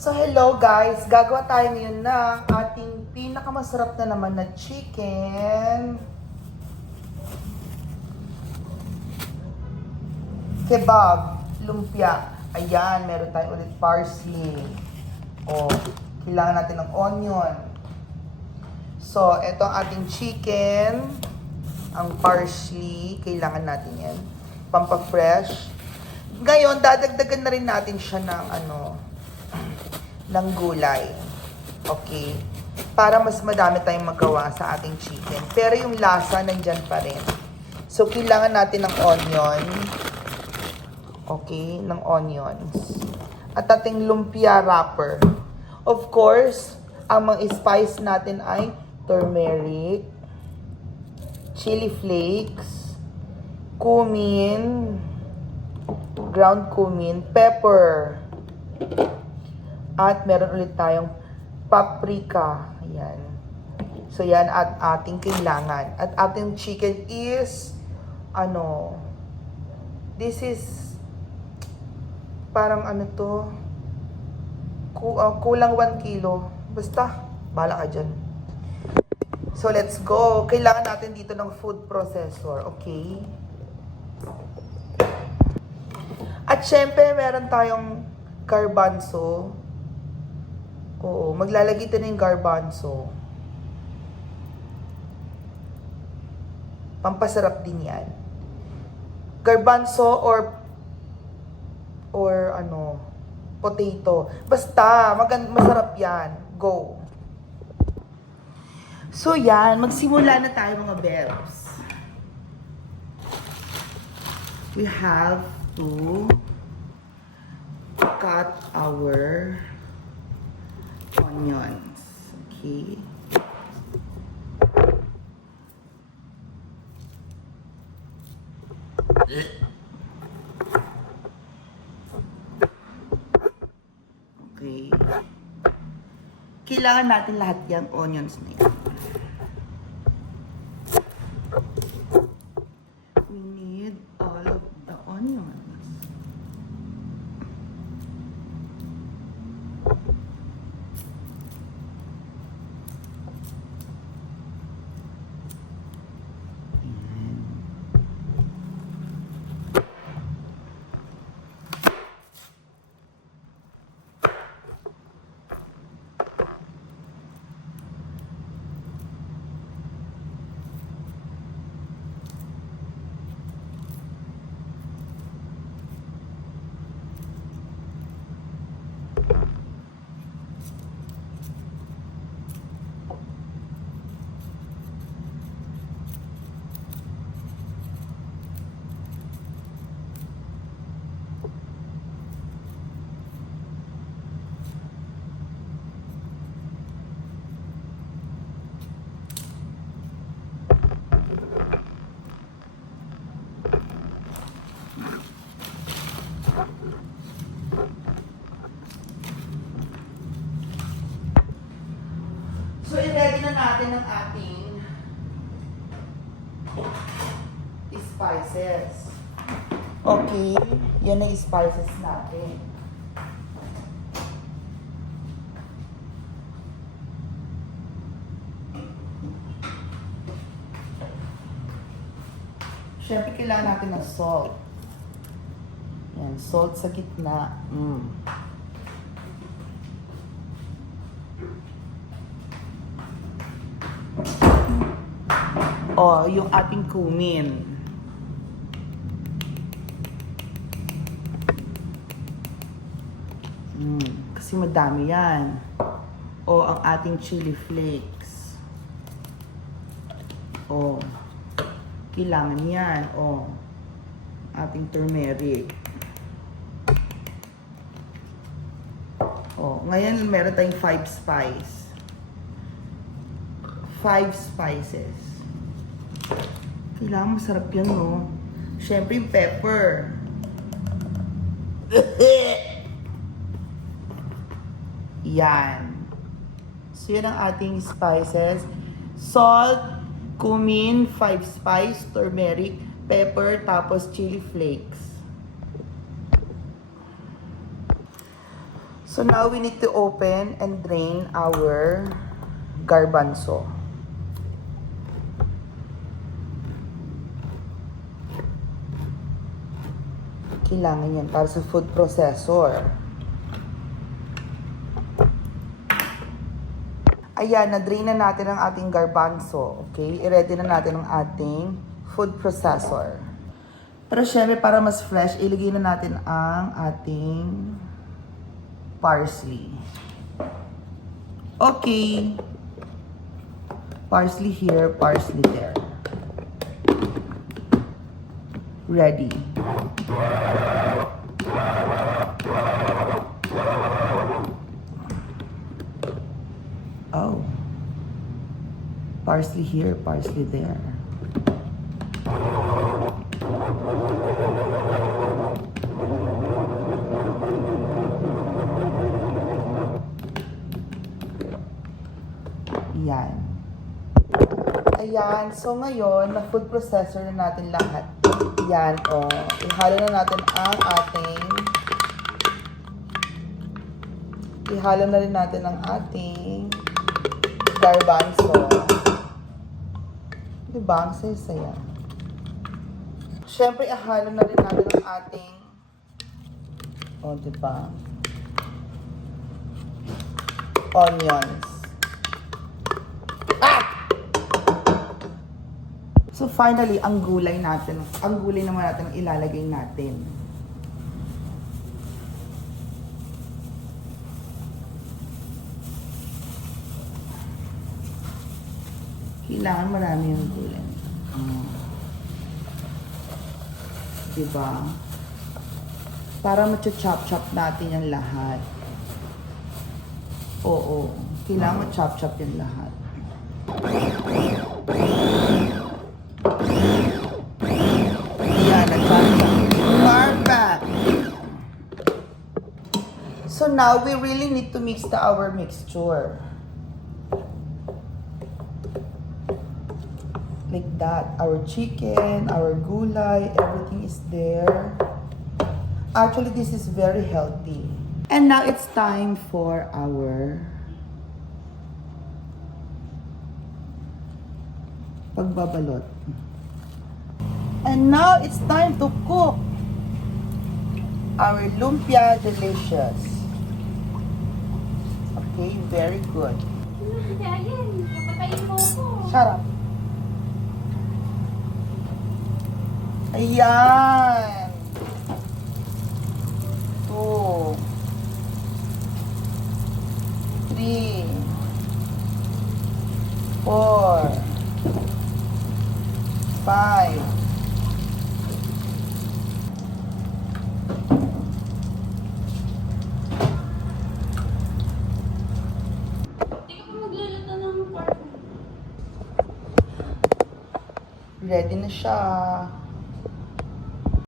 So hello guys, gagawa tayo ngayon ng ating pinakamasarap na naman na chicken kebab, lumpia. Ayan, meron tayo ulit parsley. O, kailangan natin ng onion. So, ito ang ating chicken. Ang parsley, kailangan natin yan. Pampafresh. Ngayon, dadagdagan na rin natin siya ng ng gulay. Okay? Para mas madami tayong magawa sa ating chicken. Pero yung lasa nandyan pa rin. So, kailangan natin ng onion. Okay? Ng onions. At ating lumpia wrapper. Of course, ang mga spice natin ay turmeric, chili flakes, cumin, ground cumin, pepper, at meron ulit tayong paprika. Ayan. So, yan at ating kailangan. At ating chicken is, this is, parang kulang 1 kilo. Basta, bahala ka dyan. So, let's go. Kailangan natin dito ng food processor. Okay? At syempre, meron tayong garbanzo. Oo, maglalagay ito ng garbanzo. Pampasarap din yan. Garbanzo or potato. Basta, masarap yan. Go. So yan, magsimula na tayo mga bebs. We have to cut our onions. Okay. Okay. Kailangan natin lahat yung onions na yan. We need all of the onions. So, i-ready na natin ang ating spices. Okay, yan na spices natin. Siyempre, kailangan natin ng salt. Yan, salt sa gitna. O, yung ating cumin. Kasi madami yan. O, ang ating chili flakes. O, kailangan yan. O, ating turmeric. O, ngayon meron tayong 5 spices. 5 spices. Kailangan masarap yan, no? Siyempre yung pepper. Yan. So, yan ang ating spices. Salt, cumin, 5 spice, turmeric, pepper, tapos chili flakes. So now we need to open and drain our garbanzo. Kailangan yan para sa food processor. Ayan, na-drain na natin ang ating garbanzo. Okay? I-ready na natin ang ating food processor. Pero syempre, para mas fresh, ilagay na natin ang ating parsley. Okay. Parsley here, parsley there. Ready. Oh. Parsley here, parsley there. Yan. Ayan. So, ngayon, na-food processor na natin lahat. Yan, o. Ihalo na natin ang ating... Ihalo na rin natin ang ating garbanzo. Diba? Ang saya-saya. Siyempre, ihalo na rin natin ang ating... O, diba? Onions. So finally, ang gulay natin, ang gulay naman natin ang ilalagay natin. Kailangan marami yung gulay. Diba? Para ma-chop-chop natin yung lahat. Oo. Kailangan ma-chop-chop yung lahat. So now we really need to mix our mixture. Like that. Our chicken, our gulay, everything is there. Actually, this is very healthy. And now it's time for our pagbabalot. And now it's time to cook our lumpia delicious. Okay, very good. Ayan, papatayin mo ko. Shut up. Ayan. 2, 3, 4, 5. Ready na siya.